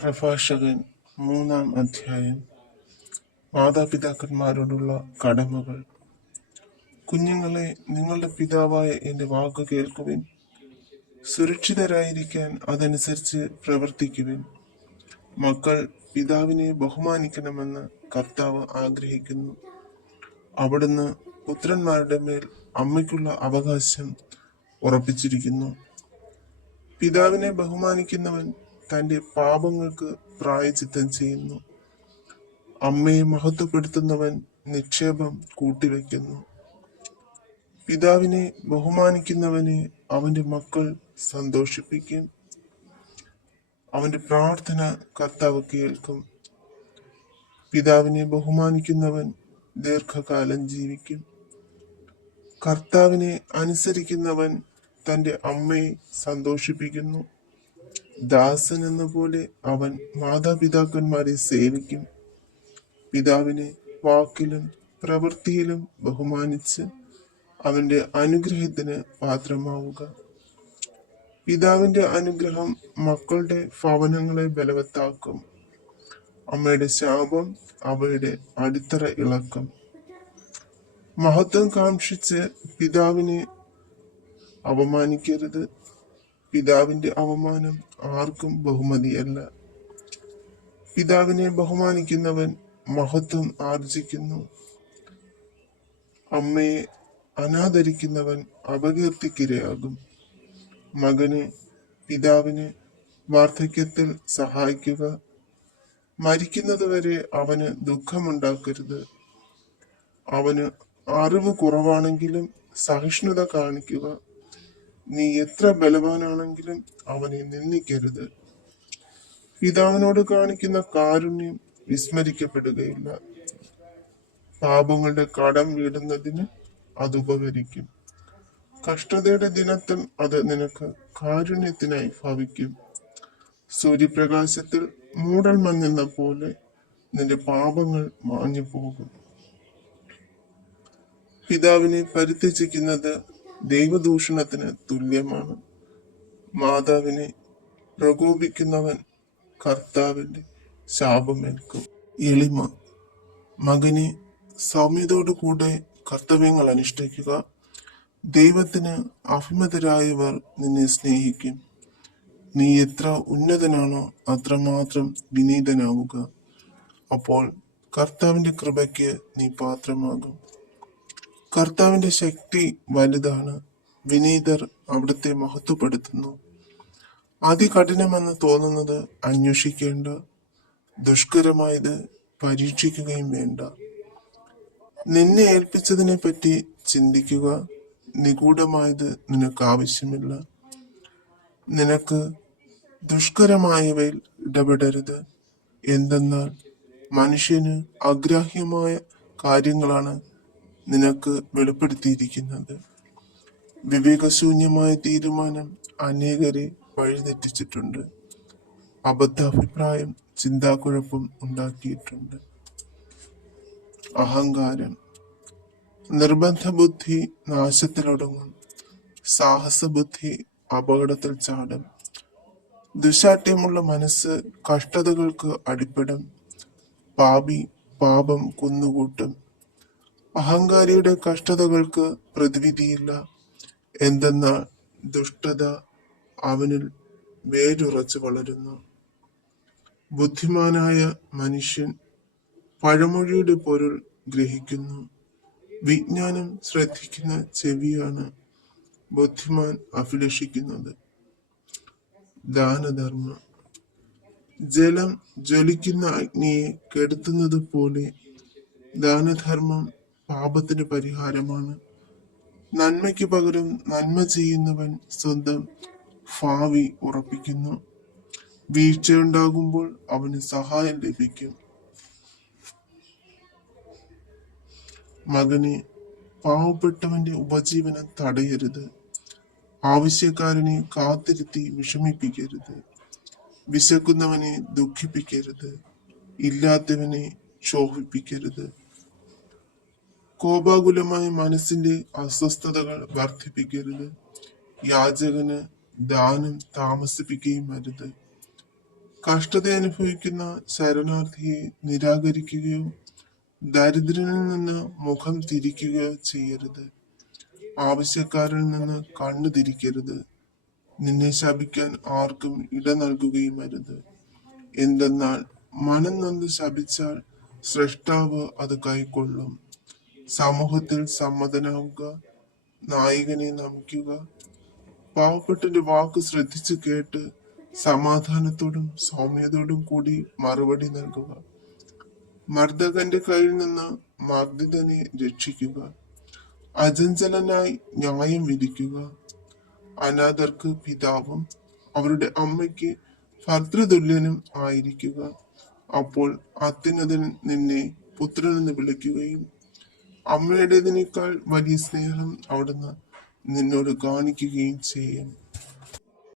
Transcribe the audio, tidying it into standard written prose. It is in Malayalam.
പ്രഭാഷകൻ 3-ാം അധ്യായം. മാതാപിതാക്കന്മാരോടുള്ള കടമകൾ. കുഞ്ഞുങ്ങളെ, നിങ്ങളുടെ പിതാവായ എന്റെ വാക്കു കേൾക്കുവിൻ. സുരക്ഷിതരായിരിക്കാൻ അതനുസരിച്ച് പ്രവർത്തിക്കുവിൻ. മക്കൾ പിതാവിനെ ബഹുമാനിക്കണമെന്ന് കർത്താവ് ആഗ്രഹിക്കുന്നു. അവിടുന്ന് പുത്രന്മാരുടെ മേൽ അമ്മയ്ക്കുള്ള അവകാശം ഉറപ്പിച്ചിരിക്കുന്നു. പിതാവിനെ ബഹുമാനിക്കുന്നവൻ തന്റെ പാപങ്ങൾക്ക് പ്രായശ്ചിത്തം ചെയ്യുന്നു. അമ്മയെ മഹത്വപ്പെടുത്തുന്നവൻ നിക്ഷേപം കൂട്ടിവെക്കുന്നു. പിതാവിനെ ബഹുമാനിക്കുന്നവനെ അവന്റെ മക്കൾ സന്തോഷിപ്പിക്കും. അവന്റെ പ്രാർത്ഥന കർത്താവ് കേൾക്കും. പിതാവിനെ ബഹുമാനിക്കുന്നവൻ ദീർഘകാലം ജീവിക്കും. കർത്താവിനെ അനുസരിക്കുന്നവൻ തന്റെ അമ്മയെ സന്തോഷിപ്പിക്കുന്നു. ദാസൻ എന്ന പോലെ അവൻ മാതാപിതാക്കന്മാരെ സേവിക്കും. പിതാവിനെ വാക്കിലും പ്രവൃത്തിയിലും ബഹുമാനിച്ച് അവന്റെ അനുഗ്രഹത്തിന് പാത്രമാവുക. പിതാവിന്റെ അനുഗ്രഹം മക്കളുടെ ഭവനങ്ങളെ ബലവത്താക്കും. അമ്മയുടെ ശാപം അവയുടെ അടിത്തറ ഇളക്കും. മഹത്വം കാക്ഷിച്ച് പിതാവിനെ അവമാനിക്കരുത്. പിതാവിന്റെ അവമാനം ആർക്കും ബഹുമതിയല്ല. പിതാവിനെ ബഹുമാനിക്കുന്നവൻ മഹത്വം ആർജിക്കുന്നു. അമ്മയെ അനാദരിക്കുന്നവൻ അപകീർത്തിക്കിരയാകും. മകനെ, പിതാവിനെ വാർദ്ധക്യത്തിൽ സഹായിക്കുക. മരിക്കുന്നതുവരെ അവന് ദുഃഖമുണ്ടാക്കരുത്. അവന് അറിവ് കുറവാണെങ്കിലും സഹിഷ്ണുത കാണിക്കുക. നീ എത്ര ബലവാനാണെങ്കിലും അവനെ നിന്ദിക്കരുത്. പിതാവിനോട് കാണിക്കുന്ന കാരുണ്യം വിസ്മരിക്കപ്പെടുകയില്ല. പാപങ്ങളുടെ കടം വീടുന്നതിന് അത് ഉപകരിക്കും. കഷ്ടതയുടെ ദിനത്തിൽ അത് നിനക്ക് കാരുണ്യത്തിനായി ഭവിക്കും. സൂര്യപ്രകാശത്തിൽ മൂടൽ മഞ്ഞെന്ന പോലെ നിന്റെ പാപങ്ങൾ മാഞ്ഞു പോകും. പിതാവിനെ പരിത്യജിക്കുന്നത് ദൈവദൂഷണത്തിന് തുല്യമാണ്. മാതാവിനെ പ്രകോപിക്കുന്നവൻ കർത്താവിന്റെ ശാപമേൽക്കും. എളിമ. മകനെ, സൗമ്യതയോടുകൂടെ കർത്തവ്യങ്ങൾ അനുഷ്ഠിക്കുക. ദൈവത്തിന് അഭിമതരായവർ നിന്നെ സ്നേഹിക്കും. നീ എത്ര ഉന്നതനാണോ അത്രമാത്രം വിനീതനാവുക. അപ്പോൾ കർത്താവിന്റെ കൃപയ്ക്ക് നീ പാത്രമാകും. കർത്താവിന്റെ ശക്തി വലുതാണ്. വിനീതർ അവിടുത്തെ മഹത്വപ്പെടുത്തുന്നു. അതികഠിനമെന്ന് തോന്നുന്നത് അന്വേഷിക്കേണ്ട. ദുഷ്കരമായത് പരീക്ഷിക്കുകയും വേണ്ട. നിന്നെ ഏൽപ്പിച്ചതിനെ പറ്റി ചിന്തിക്കുക. നിഗൂഢമായത് നിനക്ക് ആവശ്യമില്ല. നിനക്ക് ദുഷ്കരമായവയിൽ ഇടപെടരുത്. എന്തെന്നാൽ മനുഷ്യന് അഗ്രാഹ്യമായ കാര്യങ്ങളാണ് നിനക്ക് വെളിപ്പെടുത്തിയിരിക്കുന്നത്. വിവേകശൂന്യമായ തീരുമാനം അനേകരെ വഴിതെറ്റിച്ചിട്ടുണ്ട്. അബദ്ധാഭിപ്രായം ചിന്താക്കുഴപ്പം ഉണ്ടാക്കിയിട്ടുണ്ട്. അഹങ്കാരം. നിർബന്ധ ബുദ്ധി നാശത്തിലൊടുങ്ങും. സാഹസബുദ്ധി അപകടത്തിൽ ചാടും. ദുശാഠ്യമുള്ള മനസ്സ് കഷ്ടതകൾക്ക് അടിപ്പെടും. പാപി പാപം കുന്നുകൂട്ടും. അഹങ്കാരിയുടെ കഷ്ടതകൾക്ക് പ്രതിവിധിയില്ല. എന്തെന്നാൽ ദുഷ്ടത അവനിൽ വേരുറച്ചു വളരുന്നു. ബുദ്ധിമാനായ മനുഷ്യൻ പഴമൊഴിയുടെ പൊരുൾ ഗ്രഹിക്കുന്നു. വിജ്ഞാനം ശ്രദ്ധിക്കുന്ന ചെവിയാണ് ബുദ്ധിമാൻ അഭിലഷിക്കുന്നത്. ദാനധർമ്മം. ജലം ജ്വലിക്കുന്ന അഗ്നിയെ കെടുത്തുന്നത് പോലെ ദാനധർമ്മം പാപത്തിന് പരിഹാരമാണ്. നന്മയ്ക്ക് പകരം നന്മ ചെയ്യുന്നവൻ സ്വന്തം ഭാവി ഉറപ്പിക്കുന്നു. വീഴ്ചയുണ്ടാകുമ്പോൾ അവന് സഹായം ലഭിക്കും. മകനെ, പാവപ്പെട്ടവന്റെ ഉപജീവനം തടയരുത്. ആവശ്യക്കാരനെ കാത്തിരുത്തി വിഷമിപ്പിക്കരുത്. വിശക്കുന്നവനെ ദുഃഖിപ്പിക്കരുത്. ഇല്ലാത്തവനെ ക്ഷോഭിപ്പിക്കരുത്. കോപാകുലമായ മനസ്സിന്റെ അസ്വസ്ഥതകൾ വർദ്ധിപ്പിക്കരുത്. യാചകന് ദാനം താമസിപ്പിക്കുകയും അരുത്. കഷ്ടത അനുഭവിക്കുന്ന ശരണാർത്ഥിയെ നിരാകരിക്കുകയോ ദരിദ്രനിൽ നിന്ന് മുഖം തിരിക്കുകയോ ചെയ്യരുത്. ആവശ്യക്കാരിൽ നിന്ന് കണ്ണു തിരിക്കരുത്. നിന്നെ ശപിക്കാൻ ആർക്കും ഇട നൽകുകയും അരുത്. എന്തെന്നാൽ മനം നൊന്ന് ശപിച്ചാൽ സ്രഷ്ടാവ് അത് കൈക്കൊള്ളും. സമൂഹത്തിൽ സമ്മതനാവുക, നായകനെ നമിക്കുക, പാവപ്പെട്ടന്റെ വാക്ക് ശ്രദ്ധിച്ചു കേട്ട് സമാധാനത്തോടും സൗമ്യതയോടും കൂടി മറുപടി നൽകുക. മർദ്ദകന്റെ കയ്യിൽ നിന്ന് മർദ്ദിതനെ രക്ഷിക്കുക. അചഞ്ചലനായി ന്യായം വിധിക്കുക. അനാഥർക്ക് പിതാവും അവരുടെ അമ്മയ്ക്ക് ഭർതൃതുല്യനും ആയിരിക്കുക. അപ്പോൾ അത്യുന്നതൻ നിന്നെ പുത്രനെന്ന് വിളിക്കുകയും അമ്മയുടേതിനേക്കാൾ വലിയ സ്നേഹം അവിടുന്ന് നിന്നോട് കാണിക്കുകയും ചെയ്യും.